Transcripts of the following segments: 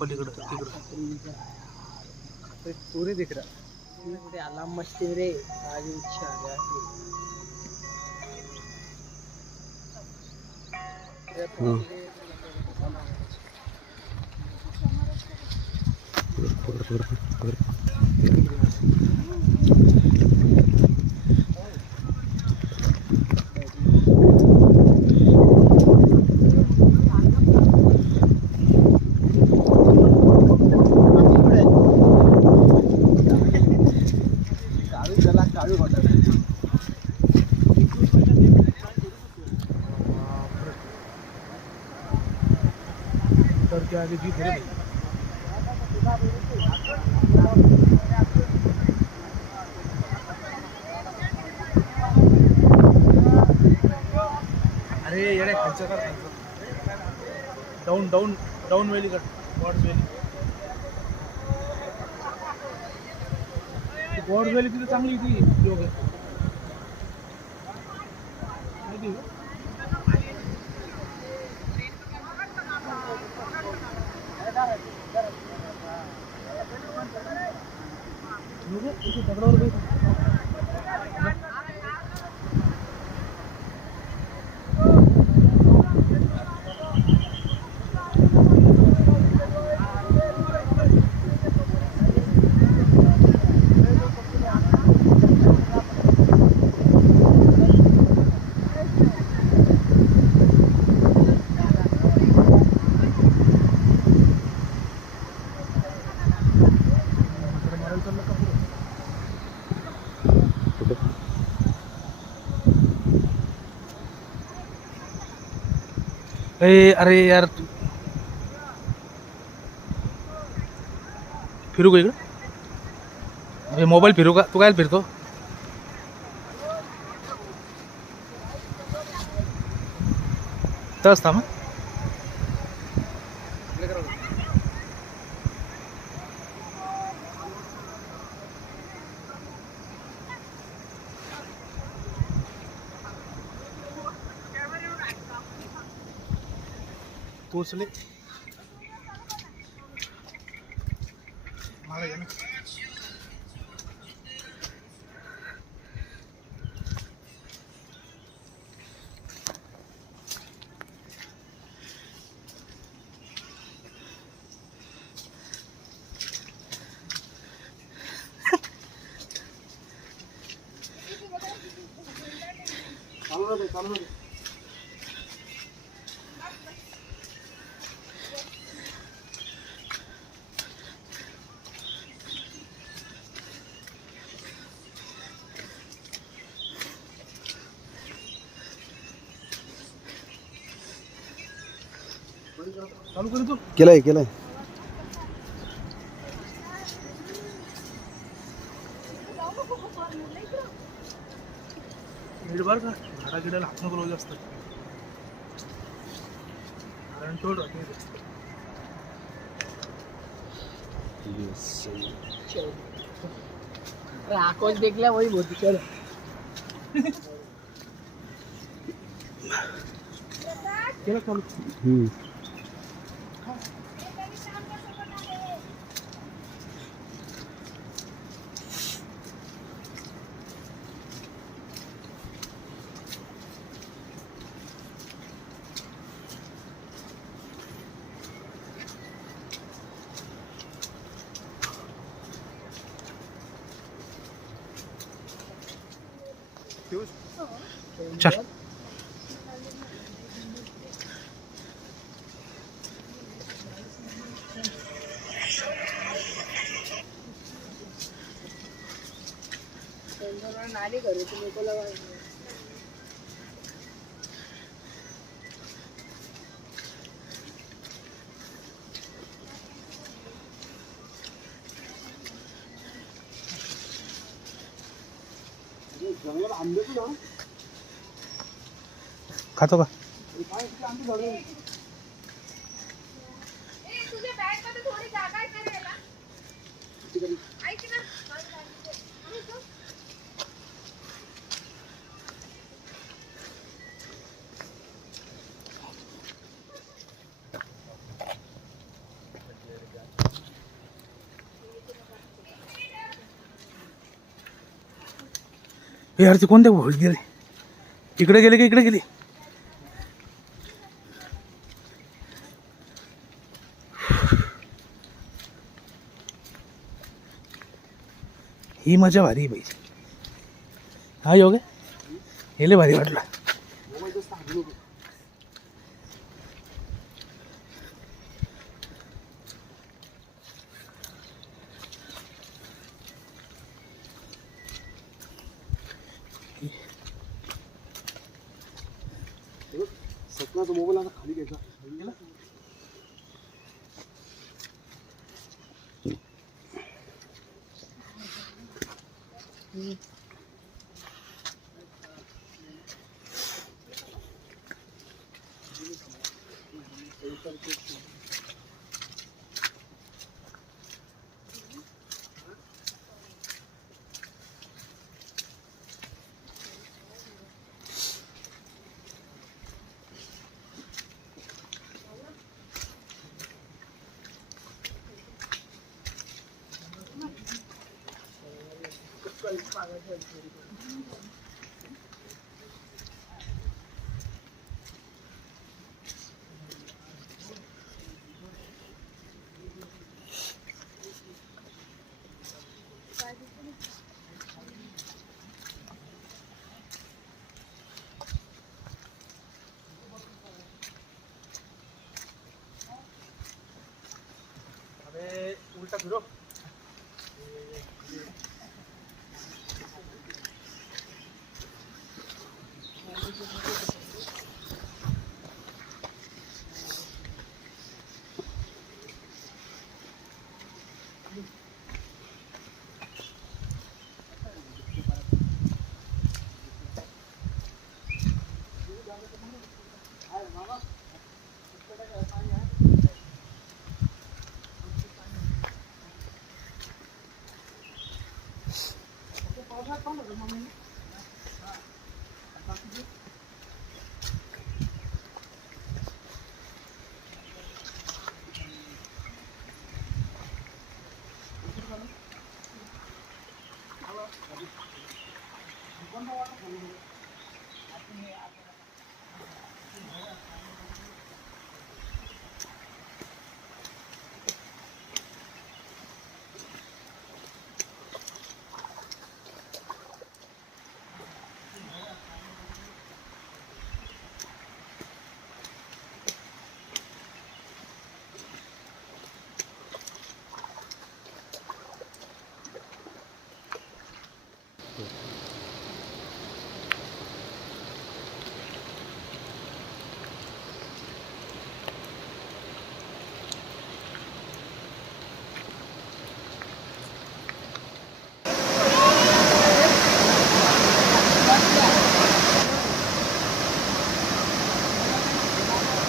पलीकडं तिकडं पूरी दिख रहा अलार्म मस्ती रे आज इच्छा के आगे जी धरे अरे येडे खायचं कर डाऊन डाऊन डाऊन वेली कर गॉड वेली तिथे चांगली ती योग अरे यार फिरू का इकडं मोबाईल फिरू का तू काय फिरतो तस थांब पोचले चालू कर तू केलंय नीट बर का झाडा गिडाला हात नको रोज असतं कारण छोड आकोश देखला वही बहुत चल केलं चालू चल नाली करू तुम्ही को लगा जंगल आंबे ना खातो का तुझे बॅग मध्ये थोडी जागा आहे का रे याला ऐक ना यार ती कोणत्या भोळीत गेली? इकडे गेली की इकडे गेली? ही मजा भारी आहे बाई. हा योग हे लय भारी वाटलं. सगळं मोबाईल आता खाली घ्यायचा. अरे उल्टा फिरो.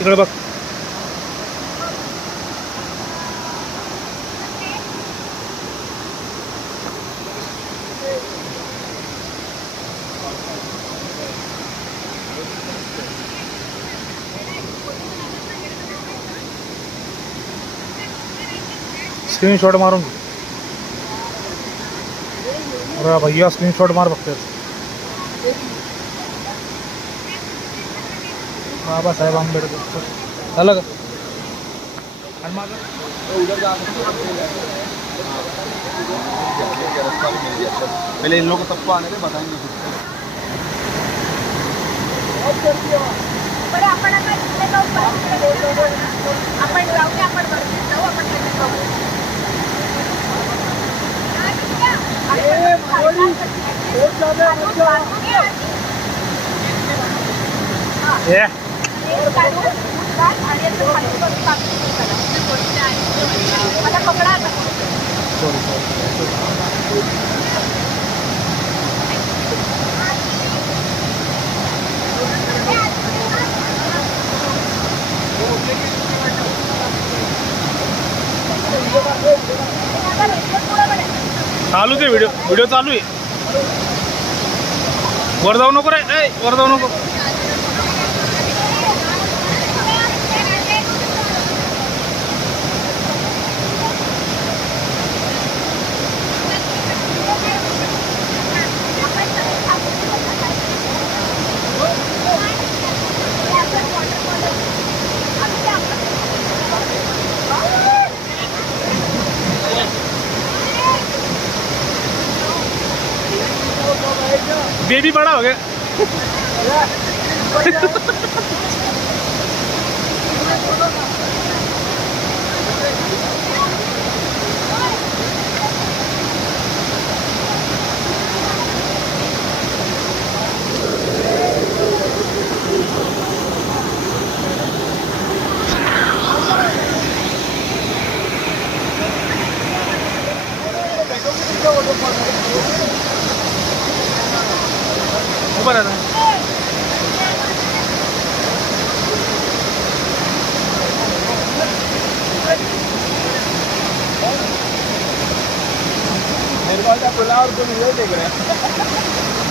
इकडे बघ. स्क्रीनशॉट मारून. अरे भैया स्क्रीनशॉट मार बघते. बाबासाहेब आंबेडकर झालं का? आणि माझं पहले इन लोगों को सबको आने दे, बताएंगे. बरं आपण आता इथे जाऊ का? आपण जाऊया, आपण बरोबर जाऊ, आपण तिथे जाऊ. हे आता कपडा चालू ते व्हिडिओ चालू आहे. वर जाऊ नको रे. वर जाऊ नको. बेबी बड़ा हो गया। ऊपर आता मेरे पास खुला और तुम ये देख रहे हैं